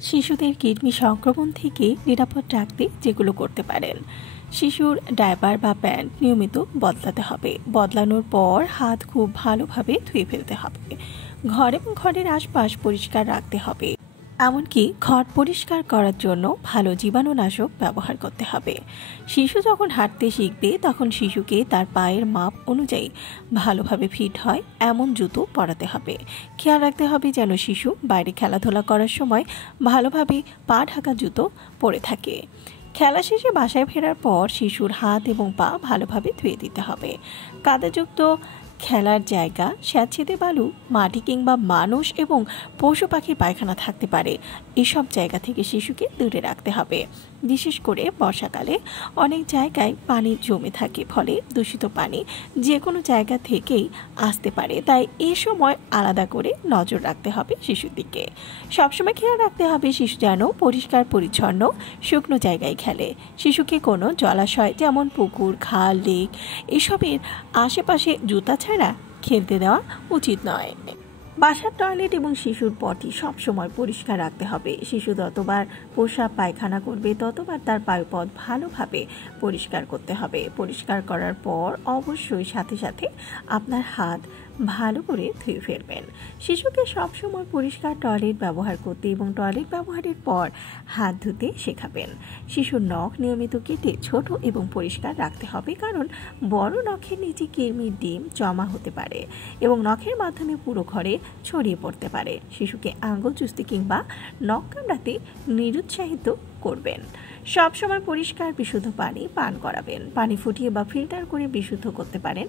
শিশুদের কৃমি সংক্রমণ থেকে নিরাপদ রাখতে যেগুলো করতে পারেন। শিশুর ডায়পার বা প্যান্ট নিয়মিত বদলাতে হবে। বদলানোর পর হাত খুব ভালোভাবে ধুয়ে ফেলতে হবে। ঘর এবং ঘরের আশপাশ পরিষ্কার রাখতে হবে। এমনকি ঘর পরিষ্কার করার জন্য ভালো জীবাণুনাশক ব্যবহার করতে হবে। শিশু যখন হাঁটতে শিখবে তখন শিশুকে তার পায়ের মাপ অনুযায়ী ভালোভাবে ফিট হয় এমন জুতো পরাতে হবে। খেয়াল রাখতে হবে যেন শিশু বাইরে খেলাধুলা করার সময় ভালোভাবে পা ঢাকা জুতো পরে থাকে। খেলা শেষে বাসায় ফেরার পর শিশুর হাত এবং পা ভালোভাবে ধুয়ে দিতে হবে। কাদাযুক্ত খেলার জায়গা, স্যাঁতসেঁতে বালু, মাটি কিংবা মানুষ এবং পশু পাখির পায়খানা থাকতে পারে, এসব জায়গা থেকে শিশুকে দূরে রাখতে হবে। বিশেষ করে বর্ষাকালে অনেক জায়গায় পানি জমে থাকে, ফলে দূষিত পানি যে কোনো জায়গা থেকেই আসতে পারে। তাই এ সময় আলাদা করে নজর রাখতে হবে শিশুর দিকে। সবসময় খেয়াল রাখতে হবে শিশু যেন পরিষ্কার পরিচ্ছন্ন শুকনো জায়গায় খেলে। শিশুকে কোনো জলাশয় যেমন পুকুর, খাল, লেক এসবের আশেপাশে জুতা ছাড়া খেলতে দেওয়া উচিত নয়। বাসার টয়লেট এবং শিশুর পটি সবসময় পরিষ্কার রাখতে হবে। শিশু যতবার প্রস্রাব পায়খানা করবে ততবার তার পায়ুপথ ভালোভাবে পরিষ্কার করতে হবে। পরিষ্কার করার পর অবশ্যই সাথে সাথে আপনার হাত ভালো করে ধুয়ে ফেলবেন। শিশুকে সবসময় পরিষ্কার টয়লেট ব্যবহার করতে এবং টয়লেট ব্যবহারের পর হাত ধুতে শেখাবেন। শিশুর নখ নিয়মিত কেটে ছোট এবং পরিষ্কার রাখতে হবে, কারণ বড় নখের নিচে কৃমির ডিম জমা হতে পারে এবং নখের মাধ্যমে পুরো ঘরে ছড়িয়ে পড়তে পারে। শিশুকে আঙুল চুষতে কিংবা নখ কামড়াতে নিরুৎসাহিত করবেন। সবসময় পরিষ্কার বিশুদ্ধ পানি পান করাবেন। পানি ফুটিয়ে বা ফিল্টার করে বিশুদ্ধ করতে পারেন।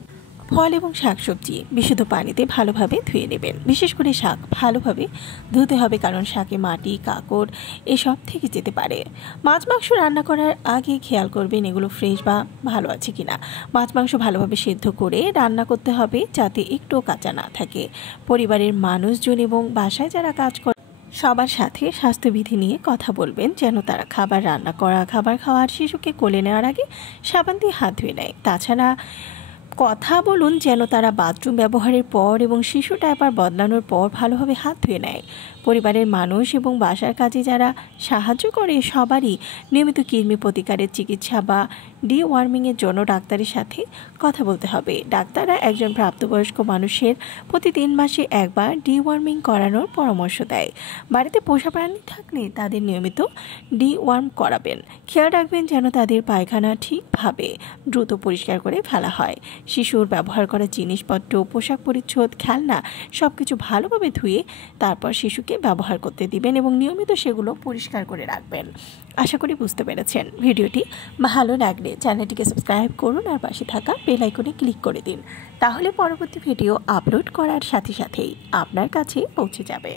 ফল এবং শাকসবজি বিশুদ্ধ পানিতে ভালোভাবে ধুয়ে নেবেন। বিশেষ করে শাক ভালোভাবে ধুতে হবে, কারণ শাকে মাটি, কাঁকড় এসব থেকে যেতে পারে। মাছ মাংস রান্না করার আগে খেয়াল করবেন এগুলো ফ্রেশ বা ভালো আছে কিনা। মাছ মাংস ভালোভাবে সেদ্ধ করে রান্না করতে হবে, যাতে একটু কাঁচা না থাকে। পরিবারের মানুষজন এবং বাসায় যারা কাজ করে সবার সাথে স্বাস্থ্যবিধি নিয়ে কথা বলবেন, যেন তারা খাবার রান্না করা, খাবার খাওয়ার, শিশুকে কোলে নেওয়ার আগে সাবান দিয়ে হাত ধুয়ে নেয়। তাছাড়া কথা বলুন যেন তারা বাথরুম ব্যবহারের পর এবং শিশু ডায়পার বদলানোর পর ভালোভাবে হাত ধুয়ে নেয়। পরিবারের মানুষ এবং বাসার কাজে যারা সাহায্য করে সবারই নিয়মিত কৃমি প্রতিকারের চিকিৎসা বা ডিওয়ার্মিংয়ের জন্য ডাক্তারের সাথে কথা বলতে হবে। ডাক্তাররা একজন প্রাপ্তবয়স্ক মানুষের প্রতি 3 মাসে একবার ডিওয়ার্মিং করানোর পরামর্শ দেয়। বাড়িতে পোষা প্রাণী থাকলে তাদের নিয়মিত ডিওয়ার্ম করাবেন। খেয়াল রাখবেন যেন তাদের পায়খানা ঠিকভাবে দ্রুত পরিষ্কার করে ফেলা হয়। শিশুর ব্যবহার করা জিনিসপত্র, পোশাক পরিচ্ছদ, খেলনা সবকিছু ভালোভাবে ধুয়ে তারপর শিশুকে ব্যবহার করতে দিবেন এবং নিয়মিত সেগুলো পরিষ্কার করে রাখবেন। আশা করি বুঝতে পেরেছেন। ভিডিওটি ভালো লাগলে চ্যানেলটিকে সাবস্ক্রাইব করুন আর পাশে থাকা বেল আইকনে ক্লিক করে দিন। তাহলে পরবর্তী ভিডিও আপলোড করার সাথে সাথেই আপনার কাছে পৌঁছে যাবে।